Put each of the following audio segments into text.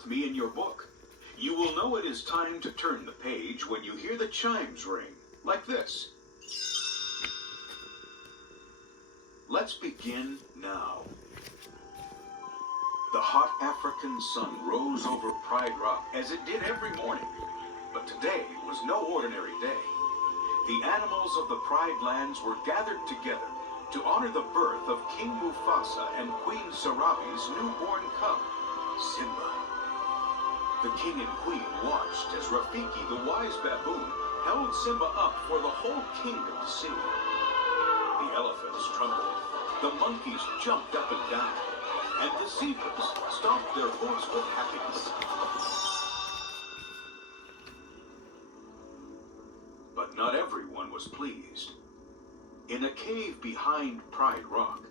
with me in your book. You will know it is time to turn the page when you hear the chimes ring, like this. Let's begin now. The hot African sun rose over Pride Rock as it did every morning. But today was no ordinary day. The animals of the Pride Lands were gathered together to honor the birth of King Mufasa and Queen Sarabi's newborn cub, Simba. The king and queen watched as Rafiki, the wise baboon, held Simba up for the whole kingdom to see. The elephants trembled, the monkeys jumped up and down, and the zebras stomped their hooves with happiness. But not everyone was pleased. In a cave behind Pride Rock,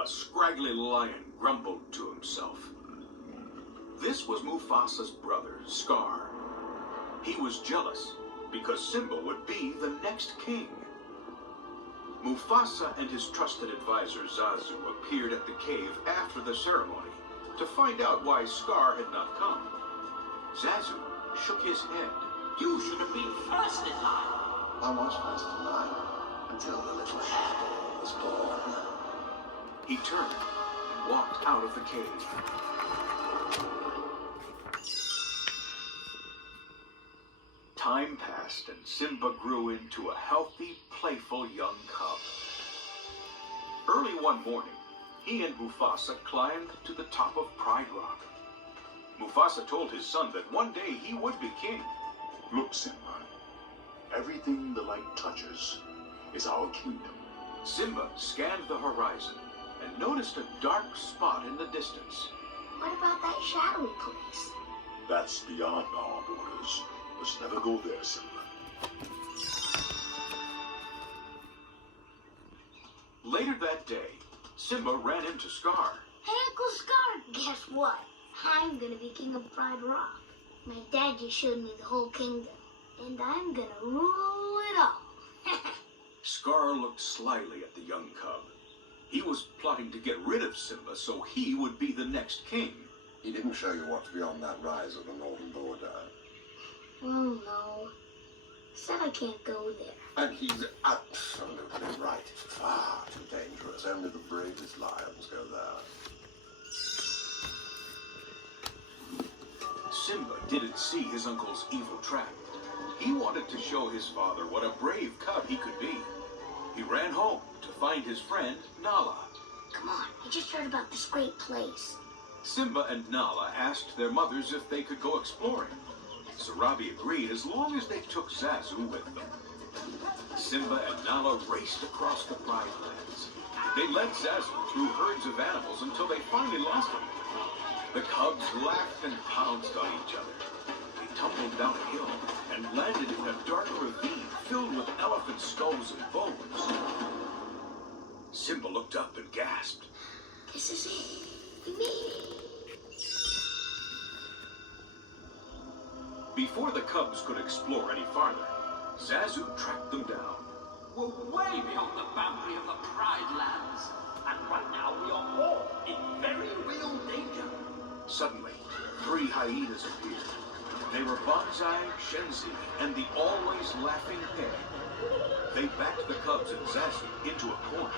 a scraggly lion grumbled to himself. This was Mufasa's brother, Scar. He was jealous because Simba would be the next king. Mufasa and his trusted advisor Zazu appeared at the cave after the ceremony to find out why Scar had not come. Zazu shook his head. You should have been first in line. I was first in line until the little hairball was born. He turned and walked out of the cave. Time passed and Simba grew into a healthy, playful young cub. Early one morning, he and Mufasa climbed to the top of Pride Rock. Mufasa told his son that one day he would be king. Look, Simba. Everything the light touches is our kingdom. Simba scanned the horizon and noticed a dark spot in the distance. What about that shadowy place? That's beyond our borders. Let's never go there, Simba. Later that day, Simba ran into Scar. Hey, Uncle Scar, guess what? I'm gonna be king of Pride Rock. My dad just showed me the whole kingdom, and I'm gonna rule it all. Scar looked slyly at the young cub. He was plotting to get rid of Simba so he would be the next king. He didn't show you what's beyond that rise of the northern border. Oh, no. Said I can't go there. And he's absolutely right. Far too dangerous. Only the bravest lions go there. Simba didn't see his uncle's evil trap. He wanted to show his father what a brave cub he could be. He ran home to find his friend, Nala. Come on, I just heard about this great place. Simba and Nala asked their mothers if they could go exploring. Sarabi agreed as long as they took Zazu with them. Simba and Nala raced across the Pride Lands. They led Zazu through herds of animals until they finally lost him. The cubs laughed and pounced on each other. They tumbled down a hill and landed in a dark ravine filled with elephant skulls and bones. Simba looked up and gasped. This is it. We made it. Before the cubs could explore any farther, Zazu tracked them down. We're way beyond the boundary of the Pride Lands. And right now we are all in very real danger. Suddenly, 3 hyenas appeared. They were Banzai, Shenzi, and the always laughing Peg. They backed the cubs and Zazu into a corner.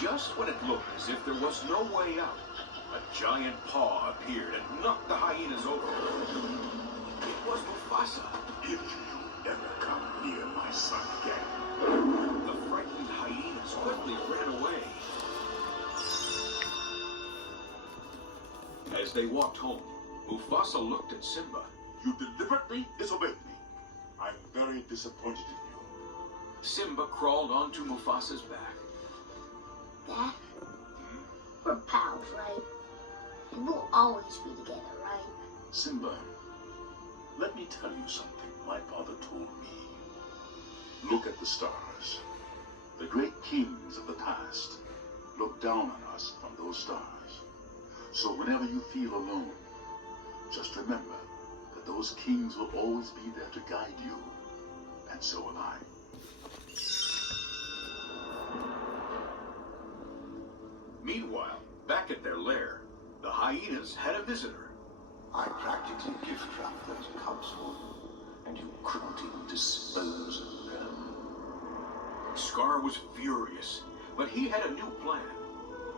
Just when it looked as if there was no way out, a giant paw appeared and knocked the hyenas over. It was Mufasa. If you ever come near my son again. The frightened hyenas quickly ran away. As they walked home, Mufasa looked at Simba. You deliberately disobeyed me. I'm very disappointed in you. Simba crawled onto Mufasa's back. Dad, we're pals, right? And we'll always be together, right? Simba, let me tell you something my father told me. Look at the stars. The great kings of the past looked down on us from those stars. So whenever you feel alone, just remember that those kings will always be there to guide you. And so will I. Meanwhile, back at their lair, the hyenas had a visitor. I practically gift wrapped those cubs for you, and you couldn't even dispose of them. Scar was furious, but he had a new plan.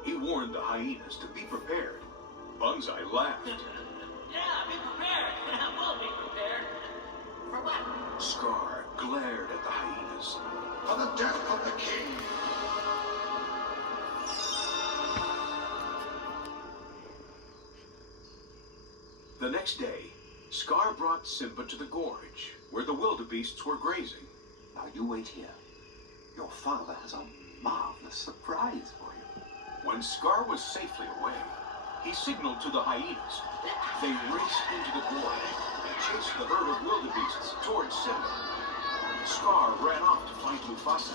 He warned the hyenas to be prepared. Banzai laughed. Yeah, be prepared. We'll be prepared. For what? Scar glared at the hyenas. For the death of the king! The next day, Scar brought Simba to the gorge, where the wildebeests were grazing. Now you wait here. Your father has a marvelous surprise for you. When Scar was safely away, he signaled to the hyenas. They raced into the gorge and chased the herd of wildebeests towards Simba. Scar ran off to find Mufasa.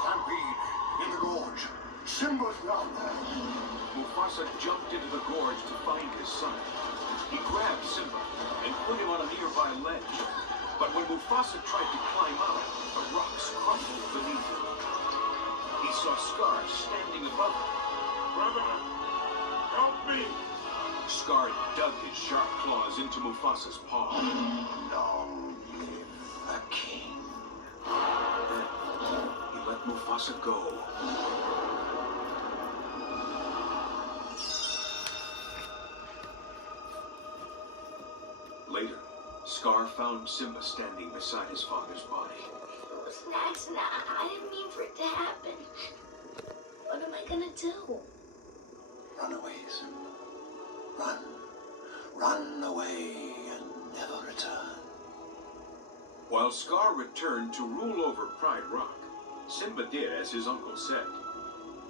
Stampede in the gorge. Simba's down there. Mufasa jumped into the gorge to find his son. He grabbed Simba and put him on a nearby ledge. But when Mufasa tried to climb out, the rocks crumbled beneath him. He saw Scar standing above him. Brother, help me! Scar dug his sharp claws into Mufasa's paw. Long live the king. Then he let Mufasa go. Later, Scar found Simba standing beside his father's body. It was an accident. I didn't mean for it to happen. What am I gonna do? Run away, Simba. Run. Run away and never return. While Scar returned to rule over Pride Rock, Simba did as his uncle said.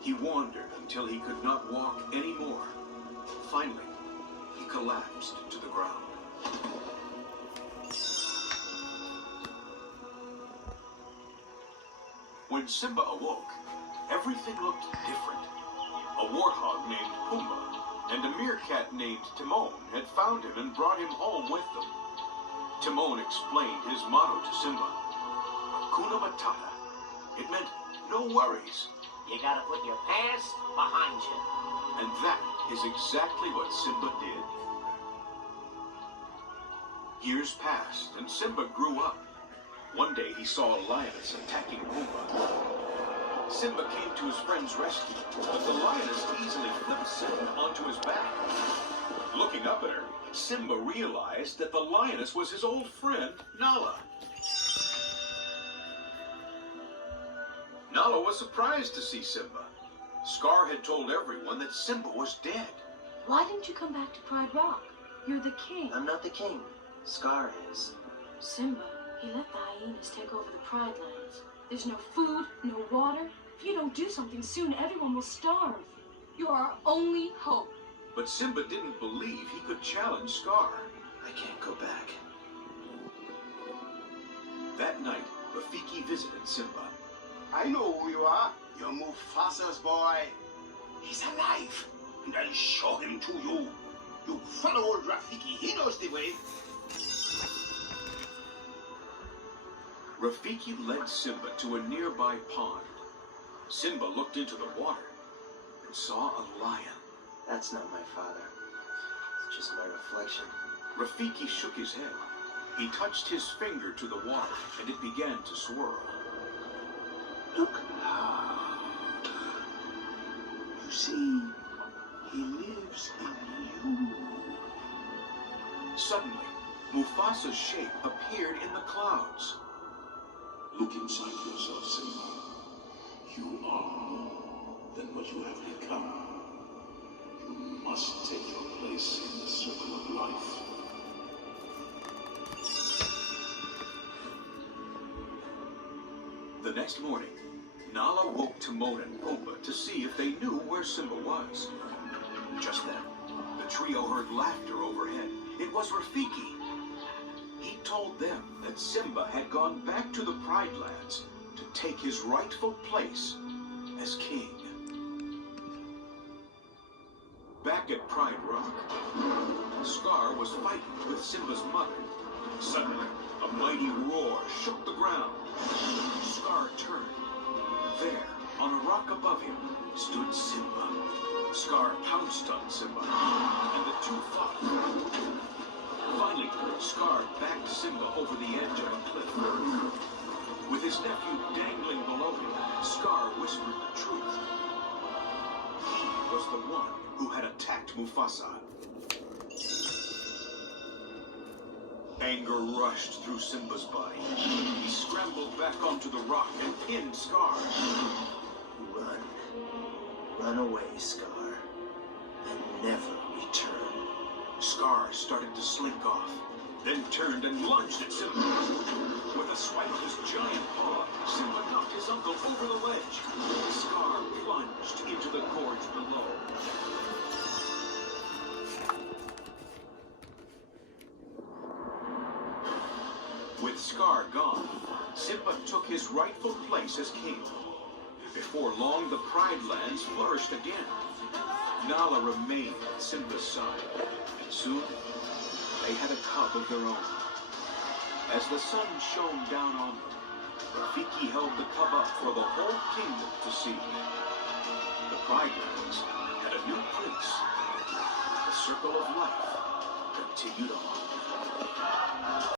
He wandered until he could not walk anymore. Finally, he collapsed to the ground. When Simba awoke, everything looked different. A warthog named Pumbaa and a meerkat named Timon had found him and brought him home with them. Timon explained his motto to Simba. Hakuna Matata. It meant no worries. You gotta put your past behind you. And that is exactly what Simba did. Years passed and Simba grew up. One day he saw a lioness attacking Pumbaa. Simba came to his friend's rescue, but the lioness easily flipped Simba onto his back. Looking up at her, Simba realized that the lioness was his old friend, Nala. Nala was surprised to see Simba. Scar had told everyone that Simba was dead. Why didn't you come back to Pride Rock? You're the king. I'm not the king. Scar is. Simba, he let the hyenas take over the Pride Lands. There's no food, no water. If you don't do something soon, everyone will starve. You're our only hope. But Simba didn't believe he could challenge Scar. I can't go back. That night, Rafiki visited Simba. I know who you are. You're Mufasa's boy. He's alive, and I'll show him to you. You follow old Rafiki. He knows the way. Rafiki led Simba to a nearby pond. Simba looked into the water and saw a lion. That's not my father. It's just my reflection. Rafiki shook his head. He touched his finger to the water, and it began to swirl. Look hard. You see, he lives in you. Suddenly, Mufasa's shape appeared in the clouds. Look inside yourself, Simba. You are more than what you have become. You must take your place in the circle of life. The next morning, Nala woke Timon and Pumbaa to see if they knew where Simba was. Just then, the trio heard laughter overhead. It was Rafiki. He told them that Simba had gone back to the Pride Lands to take his rightful place as king. Back at Pride Rock, Scar was fighting with Simba's mother. Suddenly, a mighty roar shook the ground. Scar turned. There, on a rock above him, stood Simba. Scar pounced on Simba, and the two fought. over the edge of a cliff. With his nephew dangling below him, Scar whispered the truth. He was the one who had attacked Mufasa. Anger rushed through Simba's body. He scrambled back onto the rock and pinned Scar. Run. Run away, Scar. And never return. Scar started to slink off, then turned and lunged at Simba. With a swipe of his giant paw, Simba knocked his uncle over the ledge. Scar plunged into the gorge below. With Scar gone, Simba took his rightful place as king. Before long, the Pride Lands flourished again. Nala remained at Simba's side, and soon they had a cub of their own. As the sun shone down on them, Rafiki held the cub up for the whole kingdom to see. The Pride Lands had a new prince. The circle of life continued on.